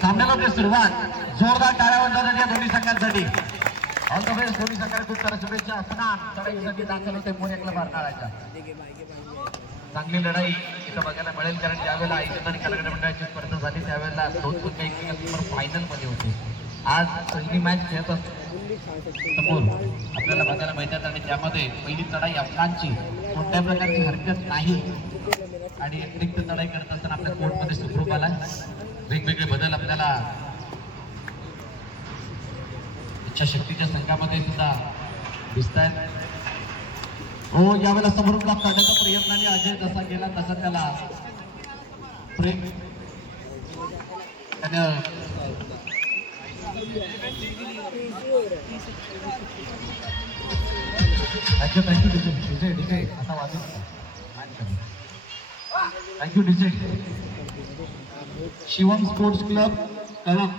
सामन्यामध्ये सुरुवात जोरदार टाळ्या वाजवण्याच्या दोन्ही संघांसाठी. ऑल द बेस्ट दोन्ही संघांना खूप साऱ्या शुभेच्छा. असणार चढाईसाठी दाखल होते मोर्याकला बारनाळाच्या. चांगली लढाई इथं बघायला मिळेल, कारण ज्यावेळेला आयोजन आणि कलाकार मंडळाची स्पर्धा झाली त्यावेळेला दोन संघ एकमेकांसमोर फायनल मध्ये होते. आज पहिली मॅच खेळत समोर आपल्याला बघायला मिळतात आणि त्यामध्ये पहिली चढाई अफगाणची कोणत्या प्रकारची हरकत नाही आणि अतिरिक्त चढाई करत असताना आपल्या कोर्टमध्ये सुखरूप आला. वेगवेगळे बदल आपल्याला इच्छाशक्तीच्या संघामध्ये सुद्धा दिसत आहेत. हो, यावेळेला समोरून ब्लॉक काढण्याचा प्रयत्नाने अजय जसा गेला तसा त्याला प्रेम थँक्यू डीजे डीजे आता वाजव. Thank you DJ. Shivam sports club Kalam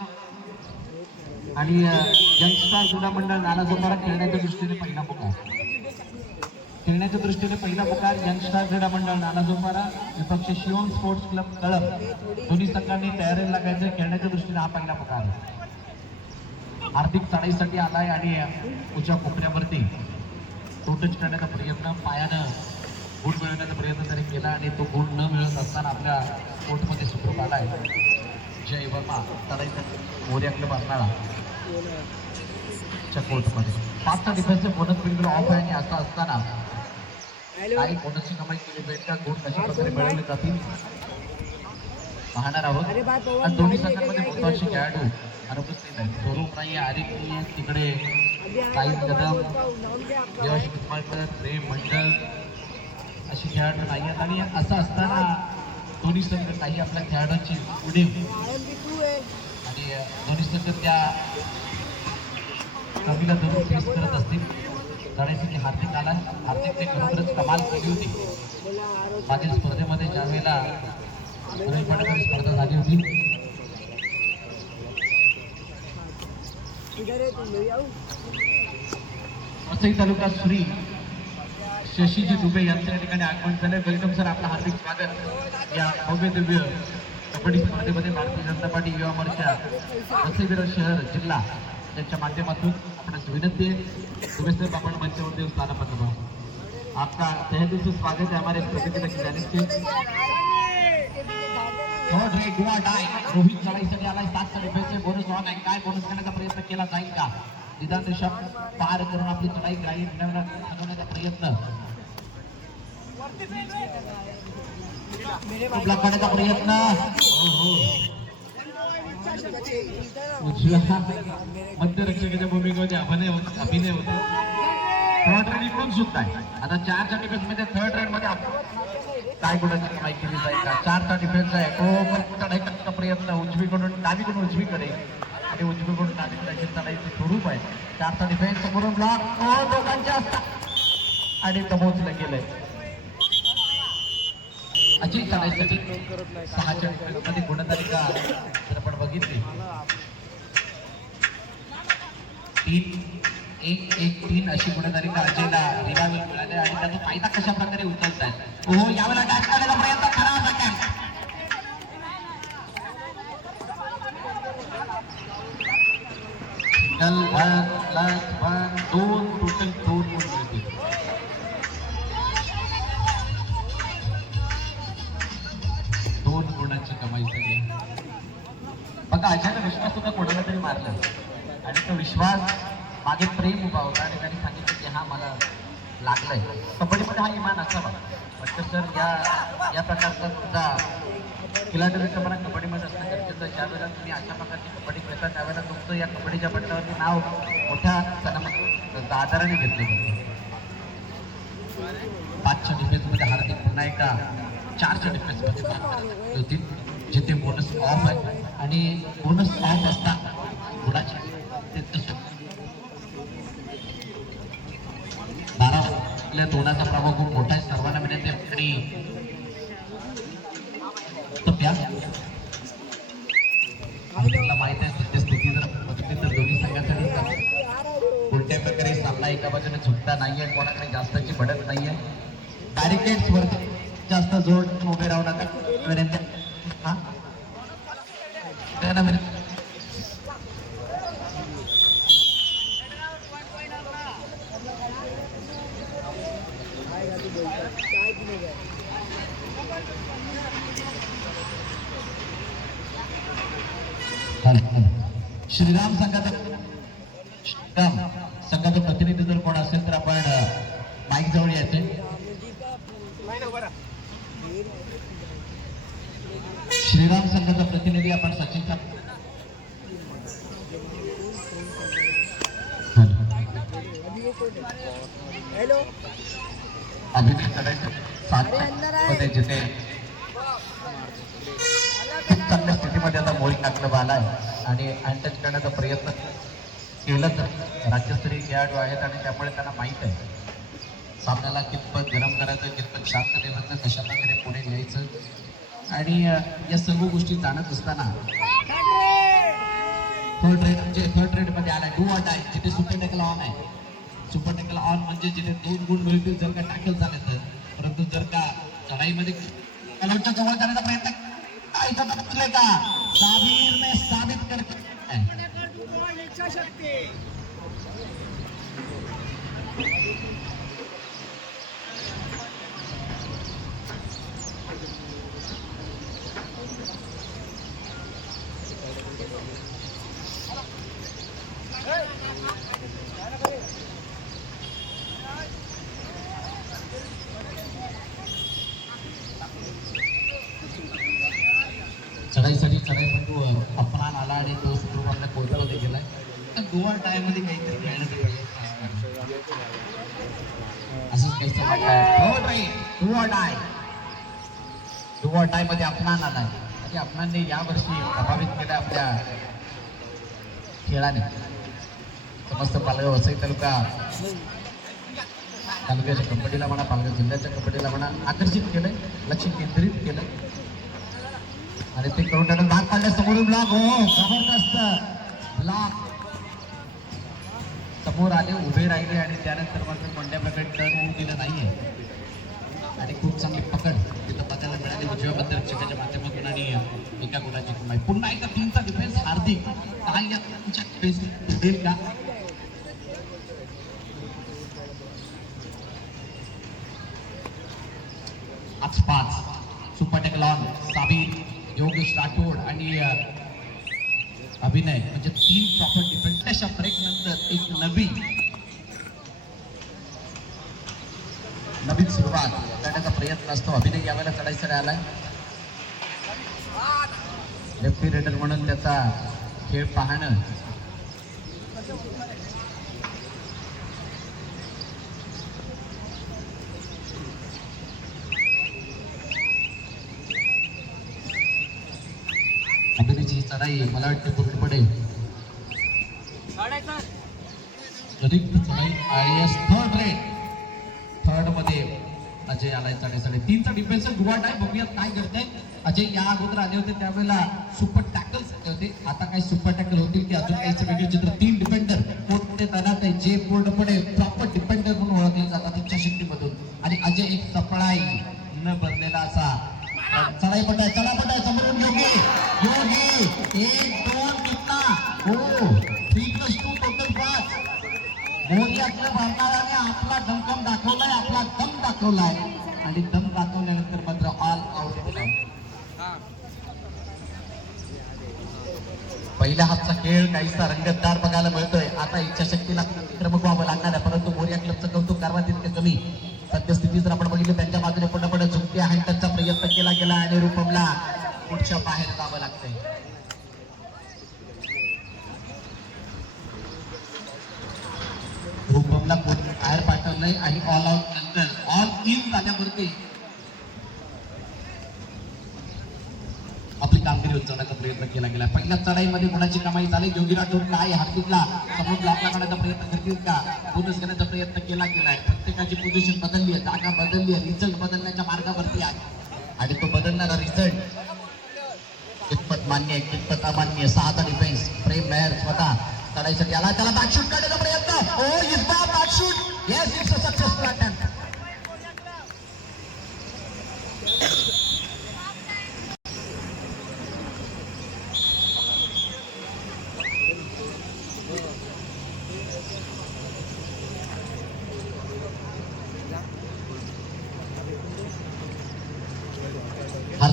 आणि यंगस्टार क्रीडा मंडळ नालासोपारा खेळण्याच्या दृष्टीने पहिला पुकार. खेळण्याच्या दृष्टीने पहिला पुकार यंगस्टार क्रीडा मंडळ नालासोपारा विपक्ष शिवम स्पोर्ट्स क्लब कळम. दोन्ही संघांनी तयारीला लागायचं. खेळण्याच्या दृष्टीने हा पहिला पुकार. हार्दिक चढाईसाठी आलाय आणि उच्या कोपऱ्यावरती टोटच करण्याचा प्रयत्न, पायानं गुण मिळवण्याचा प्रयत्न त्यांनी केला आणि तो गुण न मिळत असताना आपल्या कोर्टमध्ये सुखरूप आलाय. जय वर्मा चढाईसाठी मोर्याकडे बसणारा कोर्टमध्ये 5चा डिफेन्सचे बोनस बिलकुल ऑफ आहे आणि असं असताना काही बोनसची कमाई केली जाईल का, गुण कशा प्रकारे मिळवले जातील पाहणार आहोत. आणि दोन्ही संघांमध्ये महत्वाचे खेळाडू अनुपस्थित आहेत. स्वरूप नाही, आरिफ नाही, तिकडे साई कदम, यश कुसमाळकर, प्रेम मंडल अशी खेळाडू नाही आहेत. आणि असं असताना दोन्ही संघ काही आपल्या खेळाडूंची उणीव आणि दोन्ही संघ त्या कमीला धरून फेस करत असतील. लढाईसाठी हार्दिक आला. हार्दिकने खरोखरच कमाल केली होती मागील स्पर्धेमध्ये, ज्यावेळेला स्पर्धा झाली होती. वसई तालुका श्री शशीजी दुबे यांच्या ठिकाणी आगमन झाले. वेलकम सर, आपलं हार्दिक स्वागत या भव्य दिव्य कबड्डी स्पर्धेमध्ये. भारतीय जनता पार्टी युवा मोर्चा वसई विरार शहर जिल्हा त्यांच्या माध्यमातून आपणास विनंती है दुबे साहब आपण मंचावरती स्थानापन्न व्हा. आपका तहे दिल से स्वागत है हमारे प्रगति की जानिब से. रोहित चढाईसाठी आलाय. 7चा डिफेन्सचे बोनस ऑन आहे. काय बोनस करण्याचा प्रयत्न केला जाईल का? निदान रेषा पार करून आपली चढाई गाडी बनवण्याचा प्रयत्न, ब्लॉक करण्याचा प्रयत्न. मध्यरक्षकाच्या भूमिकेमध्ये अभिनय होतो. थर्ड रेड इकडून सुद्धा आहे. आता 4च्या डिफेन्स मध्ये थर्ड रेड मध्ये काय गुणाची कमाई केली जाईल का? 4चा डिफेन्स आहे. तो चढाई करण्याचा प्रयत्न उजवीकडून डावीकडून उजवीकडे आणि उजवीकडून डावीकडे चढाईचं स्वरूप आहे. 4चा डिफेन्स समोरून ब्लॉक दोघांचे असतात आणि दबोचलं गेलंय. अजित चढाईसाठी 6च्या डिफेन्स मध्ये गुणतालिका जर आपण बघितली 3-1-1-3 अशी गुणतालिका अजयला रिवायवल मिळाली आणि त्याचा फायदा कशा प्रकारे उचलताय. हो, यावेळेला डॅश करण्याचा प्रयत्न करा होता कॅम्प. दोन टोटल 2 गुण मिळतील. गुणाची कमाई झाली. बघा, अचानक विश्वास सुद्धा कोणाला तरी मारला आणि तो विश्वास मागे प्रेम उभा होता आणि त्यांनी सांगितलं की हा मला लागलाय. कबड्डीमध्ये हा इमान असावा. वाटतं सर या प्रकारचा तुमचा खिलाडूचा मला कबड्डीमध्ये असणं गरजेचं. ज्या वेळेला तुम्ही अशा प्रकारची कबड्डी खेळता त्यावेळेला तुमचं या कबड्डीच्या पट्ट्यावरती नाव मोठ्या आदराने घेतलं जातं. 5च्या डिफेन्समध्ये हार्दिक पुन्हा एकदा 4च्या डिफेन्समध्ये होतील जिथे बोनस ऑफ आहे आणि बोनस ऑफ असता गुणाची आपल्या तोंडाचा प्रभाव खूप मोठा आहे. सर्वांना विनंती आणि आपल्याला माहिती आहे सद्यस्थिती जर बघितली तर दोन्ही संघांसाठी कोणत्या प्रकारे सामना एका बाजूने झुकता नाहीये, कोणाकडे जास्तची भडक नाहीये. बॅरिकेड्स वरती जास्त जोर उभे राहू नका. सगळ्यांना विनंती. श्रीराम संघाचा प्रतिनिधी जर कोण असेल तर आपण माईक जवळ यायचे. श्रीराम संघाचा प्रतिनिधी आपण सचिनचा अभिनेता जिथे खूप चांगल्या स्थितीमध्ये आता मोरी टाकलं आलाय आणि टच करण्याचा प्रयत्न केला तर राज्यस्तरीय खेळाडू आहेत आणि त्यामुळे त्यांना माहीत आहे सामन्याला कितपत गरम करायचं, कितपत शांत ठेवायचं, कशा प्रकारे पुढे न्यायचं. आणि या सर्व गोष्टी जाणत असताना थर्ड रेड मध्ये आलाय डू ऑर डाय, जिथे सुपर टॅकल ऑन आहे. सुपर टॅकल ऑन म्हणजे जिथे 2 गुण मिळतील जर का टॅकल झाले तर. परंतु जर का चढाईमध्ये कलरच्या जवळ जाण्याचा प्रयत्न का साबीरने साबित करते चढाईपटू अपमान आला आणि तो सुरू आपल्या कोर्टामध्ये गेलाय. गोवा टायमध्ये काहीतरी खेळण्याचा असंच काहीतरी वाटतंय. डू टाय मध्ये अपमान आलाय आणि अपमानने यावर्षी प्रभावित केलं आपल्या खेळाने. समस्त पालघर वसई तालुक्याच्या कबड्डीला म्हणा, पालघर जिल्ह्याच्या कबड्डीला म्हणा आकर्षित केलंय, लक्ष केंद्रित केलं आणि ते करून त्याला भाग पाडल्या. समोरून ब्लॉक, हो जबरदस्त ब्लॉक. समोर आले, उभे राहिले आणि त्यानंतर मात्र कोणत्या प्रकारे टर्न होऊ दिलं नाहीये आणि खूप चांगली पकड तिथं पदाला मिळाली उजव्या बंदरक्षकाच्या माध्यमातून आणि एका गुणाची कमाई. पुन्हा एकदा 3चा डिफेन्स. हार्दिक काय या तुमच्या डिफेन्स देईल का? आज 5 सुपर टॅकलॉन साबीर, योगेश राठोड आणि अभिनय म्हणजे 3 प्रॉपर डिफेन्स. त्याच्या ब्रेक नंतर एक नवीन सुरुवात करण्याचा प्रयत्न असतो. अभिनय यावेळेला चढाईसाठी आलाय. लेफ्टी रेडर म्हणून त्याचा खेळ पाहणं अभिनयची चढाई मला वाटते पूर्णपणे अधिक चढाई. थर्ड मध्ये अजय आलाय चढाईसाठी. 3चा डिफेन्स गुवाट आहे. बघूयात काय करते अजय. या अगोदर आले होते त्यावेळेला सुपर टॅकल्स होते, आता काय सुपर टॅकल होतील की अजून काहीच वेगळे चित्र. 3 डिफेंडर कोणते तणात आहे जे पूर्णपणे प्रॉपर डिफेंडर म्हणून ओळखले जातात इच्छाशक्तीमधून. आणि अजय एक सफळाई न बनलेला असा चढाई पटाय. चला पटाय समोरून योगी 1 2 कितना हो 3+2 टोटल 5. मोदी आपल्या भारताने आपला दमखम दाखवलाय, आपला दम दाखवलाय आणि दम दाखवल्यानंतर मात्र ऑल आउट केलाय. पहिल्या हातचा खेळ काहीसा रंगतदार बघायला मिळतोय. आता इच्छाशक्तीला क्रमक व्हावं लागणार आहे, परंतु मोरिया क्लबचं कौतुक कारवा तितके कमी. सद्यस्थिती जर आपण बघितलं त्यांच्या बाजूने पूर्णपणे झुकते हँडटचचा प्रयत्न केला गेला आणि रूपमला पुढच्या बाहेर जावं लागतंय. रूपमला बाहेर पाठवलंय आणि ऑल आउट नंतर ऑल इन झाल्यावरती आपली कामगिरी उंचवण्याचा प्रयत्न केला गेला. पहिल्या चढाईमध्ये गुणाची कमाई झाली. योगी राठोड काय हार्दिकला समोर ब्लॉकला करण्याचा प्रयत्न करतील का, बोनस करण्याचा प्रयत्न केला गेलाय. प्रत्येकाची पोझिशन बदलली आहे, जागा बदलली आहे, रिझल्ट बदलण्याच्या मार्गावरती आहे आणि तो बदलणारा रिझल्ट कितपत मान्य आहे कितपत अमान्य. 6चा डिफेन्स. प्रेम मेहर स्वतः चढाईसाठी आला, त्याला बॅकशूट करण्याचा प्रयत्न. Oh is the back shoot. Yes it's a successful attempt.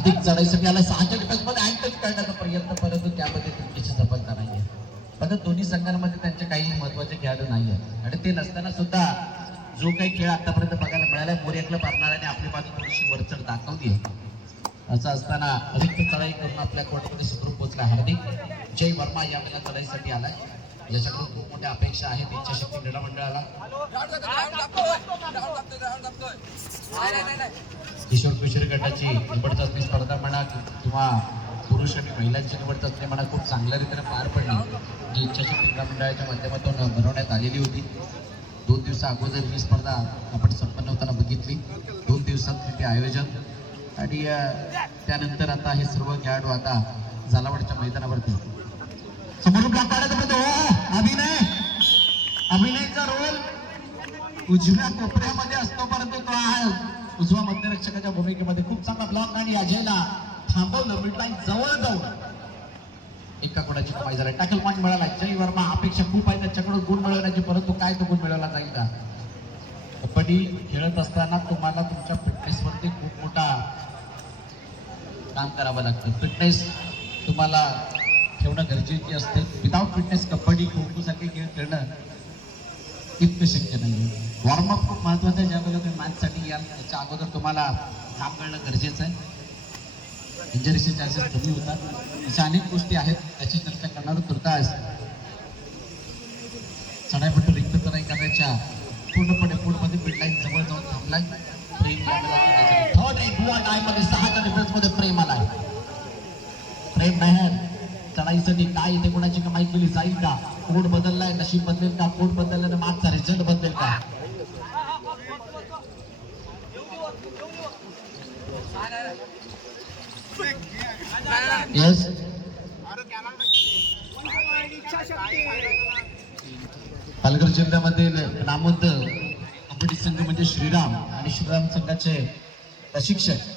Hardik चढाईसाठी आला 6च्या डिफेन्स मध्ये हँडटच करण्याचा प्रयत्न, परंतु त्यामध्ये तितकीची सफलता नाहीये. पण दोन्ही संघांमध्ये त्यांचे काही महत्वाचे खेळाडू नाहीये आणि ते नसताना सुद्धा जो काही खेळ आतापर्यंत बघायला मिळाला, मोर्याकला पारणाऱ्याने आपली बाजू थोडीशी वरचढ दाखवली आहे. असं असताना रिक्त चढाई करून आपल्या कोर्टमध्ये सुखरूप पोहोचला हार्दिक जय वर्मा यावेळेला चढाईसाठी आलाय, ज्याच्याकडून खूप मोठ्या अपेक्षा आहेत इच्छाशक्ती क्रीडा मंडळाला. किशोर किशोरी गटाची निवड चाचणी स्पर्धा म्हणा किंवा पुरुष आणि महिलांची निवड चाचणी म्हणा खूप चांगल्या रीतीने पार पडली, जी इच्छाशक्ती क्रीडा मंडळाच्या माध्यमातून बनवण्यात आलेली होती. 2 दिवसा अगोदर ही स्पर्धा आपण संपन्न होताना बघितली. 2 दिवसात ते आयोजन आणि त्यानंतर आता हे सर्व खेळाडू आता झालावाडच्या मैदानावरती समोरून ब्लॉक काढायचा प्रयत्न. अभिनयचा रोल उजव्या कोपऱ्यामध्ये असतो, परंतु तो आहे उजवा मध्यरक्षकाच्या भूमिकेमध्ये. खूप चांगला ब्लॉक आणि अजयला थांबवलं मिडलाईन जवळ जाऊन. एका गुणाची कमाई झाली, टॅकल पॉईंट मिळाला. जय वर्मा अपेक्षा खूप आहे त्याच्याकडून गुण मिळवण्याची, परंतु काय तो गुण मिळवला जाईल का? कबड्डी खेळत असताना तुम्हाला तुमच्या फिटनेसवरती खूप मोठा काम करावं लागतं. फिटनेस तुम्हाला ठेवणं गरजेची असते. विदाउट फिटनेस कबड्डी खो खो सारखे खेळ खेळणं इतकं शक्य नाही. वॉर्मअप खूप महत्वाचं आहे. ज्यावेळेला तुम्ही मॅचसाठी याल त्याच्या अगोदर तुम्हाला काम करणं गरजेचं आहे. इंजरीचे चान्सेस कमी होतात. अशा अनेक गोष्टी आहेत, त्याची चर्चा करणार तुर्तास. चढाईपट्टू रिक्त चढाई करायच्या पूर्णपणे पुढमध्ये मिडलाईन जवळ जाऊन थांबलाय. प्रेम थर्ड एंड 6च्या डिफेन्स मध्ये प्रेम आलाय. प्रेम मेहर चढाईसाठी काय इथे कोणाची कमाई केली जाईल का? कोड बदललाय, नशीब बदलेल का? कोड बदलल्याने मागचा रिझल्ट बदलेल का? येस, पालघर जिल्ह्यामधील नामवंत कबड्डी संघ म्हणजे श्रीराम आणि श्रीराम संघाचे प्रशिक्षक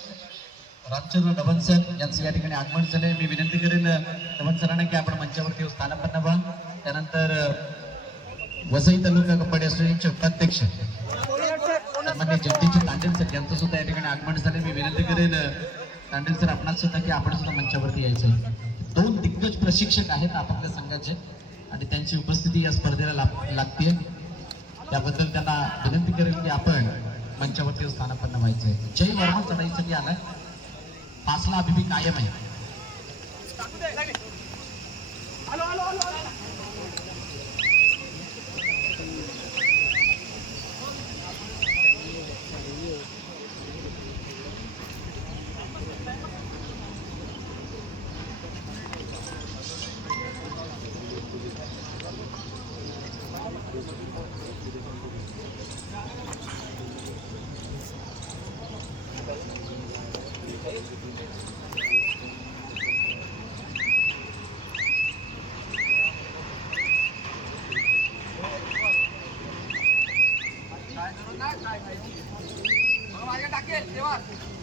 रामचंद्र डबन सर यांचं या ठिकाणी आगमन झाले. मी विनंती करेन डबन सरांना की आपण मंचावरती स्थानापन्न व्हा. त्यानंतर वसई तालुका कबड्डी असोसिएशनचे उपाध्यक्ष सामान्य जगदीश तांडेल सर यांचं सुद्धा या ठिकाणी आगमन झाले. मी विनंती करेन तांडेल सर आपणास सुद्धा की आपण सुद्धा मंचावरती यायचं. 2 दिग्गज प्रशिक्षक आहेत आपापल्या संघाचे आणि त्यांची उपस्थिती या स्पर्धेला लागते. त्याबद्दल त्यांना विनंती करेल की आपण मंचावरती स्थानापन्न व्हायचंय. जय वर्मा चढाईसाठी आलाय. 5ला अभी कायम आहे.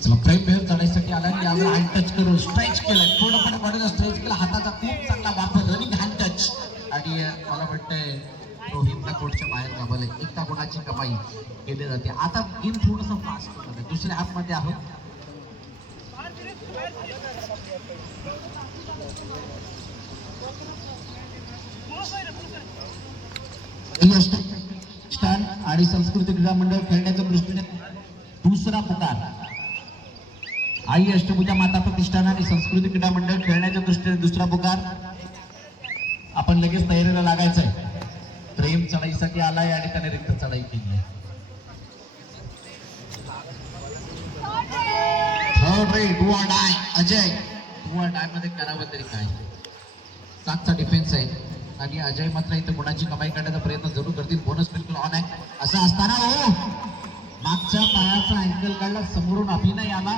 चला प्रेम मेहर चढाईसाठी आला. यावेळी हँड टच करून स्ट्रेच केलं, पूर्णपणे बॉडीला स्ट्रेच केला. हाताचा खूप चांगला वापर, रनिंग हँड टच. आणि मला वाटतंय रोहितला कोर्टच्या बाहेर गावले. एका गुणाची कमाई केली जाते. आता गेम थोडंसं फास्ट होत आहे. दुसऱ्या हाफ मध्ये आहोत. स्टँड आणि संस्कृती क्रीडा मंडळ खेळण्याच्या दृष्टीने दुसरा पुकार. आई अष्टभुजा माता प्रतिष्ठान आणि संस्कृती क्रीडा मंडळ खेळण्याच्या दृष्टीने दुसरा पुकार. आपण लगेच तयारीला लागायचंय. प्रेम चढाईसाठी आलाय आणि त्याने रिक्त चढाई केली आहे. Third ray do or die. Ajay do or die मध्ये करावं तरी काय. 7चा डिफेन्स आहे आणि अजय मात्र इथे गुणाची कमाई करण्याचा प्रयत्न जरूर करतील. बोनस बिलकुल ऑन आहे. असं असताना हो मागच्या पायाचा अँकल काढला, समोरून अभिनय आला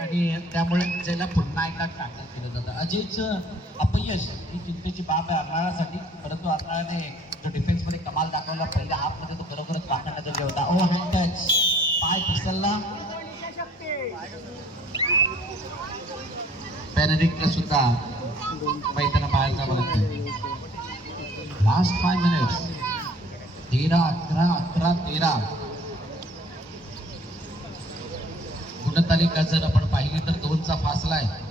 आणि त्यामुळे अजयला पुन्हा एकदा टाकल केलं जातं. अजयचं अपयश ही चिंतेची बाब आहे अर्नाळासाठी, परंतु अर्नाळाने जो डिफेन्स मध्ये कमाल दाखवला पहिल्या हाफ मध्ये तो खरोखरच पाखडण्याजोग्य होता. ओ हँड टच, पाय फिसलला. बेनेडिक्टला सुद्धा मैदाना बाहेर जावं लागतं. Last 5 minutes. 13, 11, 11, 13. तालिका जर आपण पाहिली तर 2चा फासला आहे.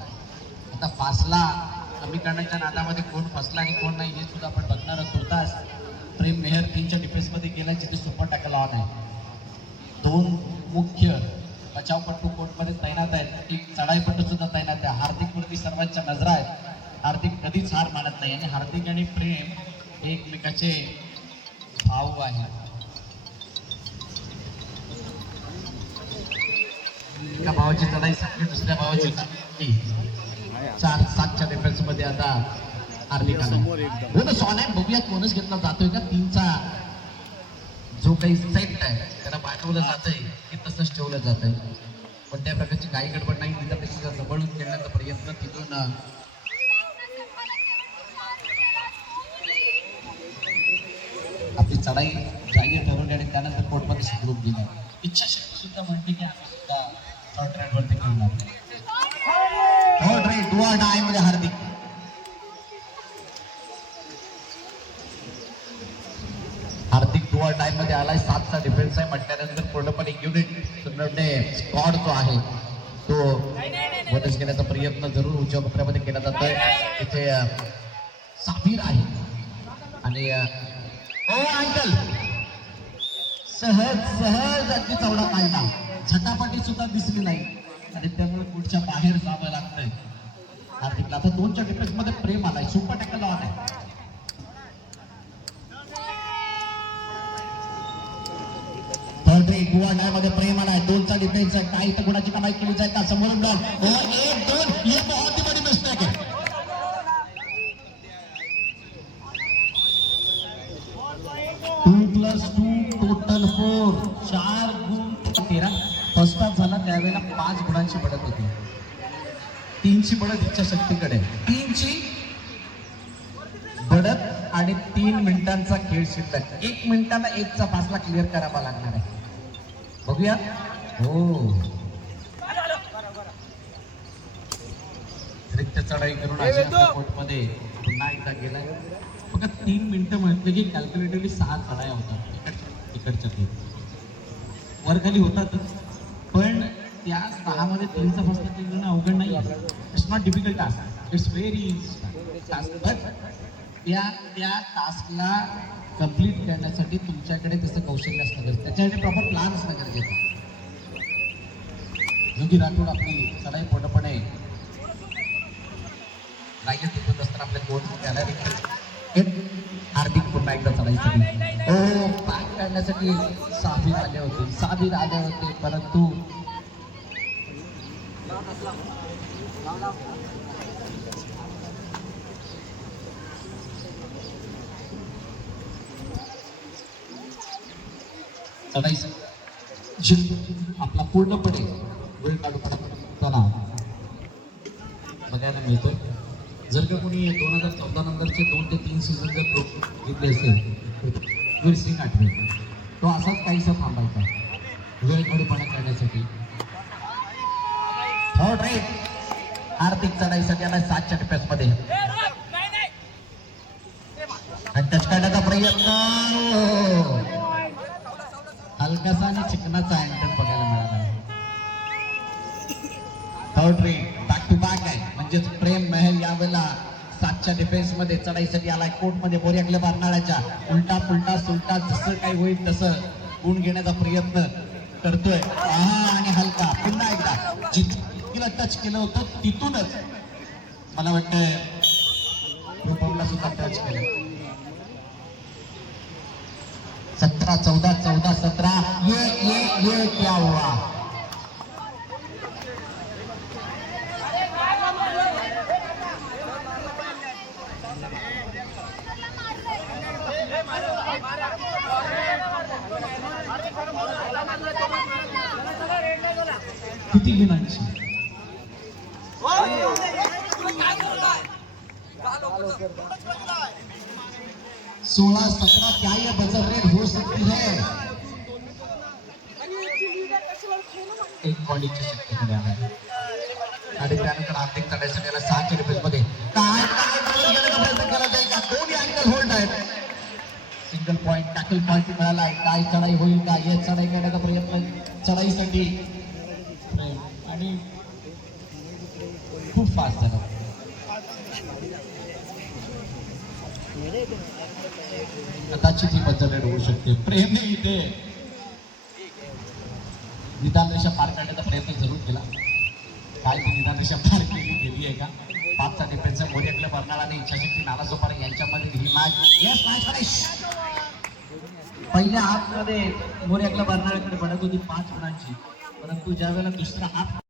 आता फासला कमी करण्याच्या नादामध्ये कोण फसला आणि कोण नाही हे सुद्धा आपण बघणार आहोत. तुर्तास प्रेम मेहर 3च्या डिफेन्समध्ये गेला, जिथे सुपर टॅकल ऑन आहे. 2 मुख्य बचावपट्टू कोर्टमध्ये तैनात आहेत, एक चढाईपट्टू सुद्धा तैनात आहे. हार्दिकवरती सर्वांच्या नजरा आहेत. हार्दिक कधीच हार मानत नाही आणि हार्दिक आणि प्रेम एकमेकाचे भाऊ आहेत. एका भावाची चढाई संपली, दुसऱ्या भावाची संपली. 4-7च्या डिफेन्स मध्ये आता हार्दिक बोनस ऑन आहे. बघूयात बोनस घेतला जातोय का. 3चा जो काही सेट आहे त्याला पाठवलं जात आहे की तसंच ठेवलं जात आहे. कोणत्या प्रकारची काही गडबड नाही. तिथं पेक्षा जवळून खेळण्याचा प्रयत्न, तिथून आपली चढाई जागी ठरवली आणि त्यानंतर कोर्टमध्ये सुखरूप गेला. इच्छाशक्ती सुद्धा म्हणते की आम्ही सुद्धा शॉर्ट रेट वरती खेळणार. डाय मध्ये हार्दिक डाय मध्ये आलाय. 7चा डिफेन्स आहे म्हटल्यानंतर पूर्णपणे युनिट स्क्वॉड जो आहे तो बोनस घेण्याचा प्रयत्न जरूर उजव्या कोपऱ्यामध्ये केला जातोय. तिथे साबीर आहे आणि अँकल सहज अगदी चौडा काढला. झटापटी सुद्धा दिसली नाही आणि त्यामुळे पुढच्या बाहेर जावं लागतंय हार्दिकला. आता 2च्या डिफेन्स मध्ये प्रेम आलाय. सुपर टॅकल ऑन आहे. मध्ये प्रेम आलाय. 2चा डिफेन्स काही तर गुणाची कमाई केली जाईल का. समोरून बॉल 1-2 ये बहुत ही बड़ी मिस्टेक है. 2+2 टोटल 4. 4 गुण 13. फर्स्ट हाफ झाला त्यावेळेला 5 गुणांची बढ़त होती. 3ची बढ़त इच्छाशक्तीकडे. 3ची बढ़त आणि 3 मिनिटांचा खेळ शिल्लक. 1 मिनिटाला 1चा फासला क्लिअर करावा लागणार आहे. बघूया. हो रिक्त चढाई करून कोर्टमध्ये पुन्हा एकदा गेलाय. फक्त 3 मिनिटं म्हटलं की कॅल्क्युलेटिव्हली 6 चढाया होतात इकडच्या वरखाली होतातच. पण त्या 6 मध्ये 3चा फासला करणं अवघड नाही. It's not difficult task, it's very task. But त्या टास्कला कंप्लीट करण्यासाठी तुमच्याकडे तसं कौशल्य असणं गरजेचं. त्याच्यासाठी प्रॉपर प्लॅन असणं गरजेचं. योगी राठोड आपली चढाई पूर्णपणे रायगड टिकवत असताना आपल्या कोर्ट गॅलरी हार्दिक पुन्हा एकदा चढाईसाठी पॅक करण्यासाठी साबीर आले होते परंतु चढाई आपला पूर्णपणे वेळ काढून बघायला मिळतोय. जर का कोणी 2014 नंतरचे 2 ते 3 सीझन जर घेतले असेल वीरसिंग आठवे, तो असाच काहीसा थांबायचा वेळ काढूपणा करण्यासाठी. थर्ड रेट आर्थिक चढाईसाठी आला 7च्या डिफेन्स मध्ये टच करण्याचा प्रयत्न. हलकासा आणि चिकनाचा अँकल बघायला मिळाला. Third rate back to back आहे. म्हणजेच प्रेम महल यावेळेला 7च्या डिफेन्स मध्ये चढाईसाठी आलाय. कोर्ट मध्ये बोऱ्याकले बारनाळ्याच्या उलटा पुलटा सुलटा जसं काही होईल तसं गुण घेण्याचा प्रयत्न करतोय. आणि हलका पुन्हा एकदा जिथला टच केलं होतं तिथूनच मला वाटतं रूपमला सुद्धा टच केलं. 17-14-17 ये क्या हुआ. किती गुणांची 16-17 क्या ये बजर रेट हो सकती है. एक बॉडीची शक्ती मिळाली आणि त्यानंतर हार्दिक चढाईसाठी याला 6च्या डिफेन्स मध्ये काय प्रयत्न केला जाईल का. 2 अँगल होल्ड आहेत. सिंगल पॉइंट टॅकल पॉइंट मिळाला. काय चढाई होईल का. हे चढाई करण्याचा प्रयत्न चढाईसाठी आणि खूप फास्ट झालं. कदाचित ही बदल होऊ शकते. प्रेमने इथे निदानरेषा पार काढण्याचा प्रयत्न जरूर केला. काय ती निदानरेषा पार केली आहे का? पाचचा डिफेन्सर मोर्यातल्या बर्नाळ आणि इच्छाशक्ती नालासोपारा यांच्यामध्ये ही मॅच पहिल्या हाफमध्ये मोर्यातल्या बर्नाळ्याकडे पडत होती 5 गुणांची, परंतु ज्यावेळेला दुसरा हाफ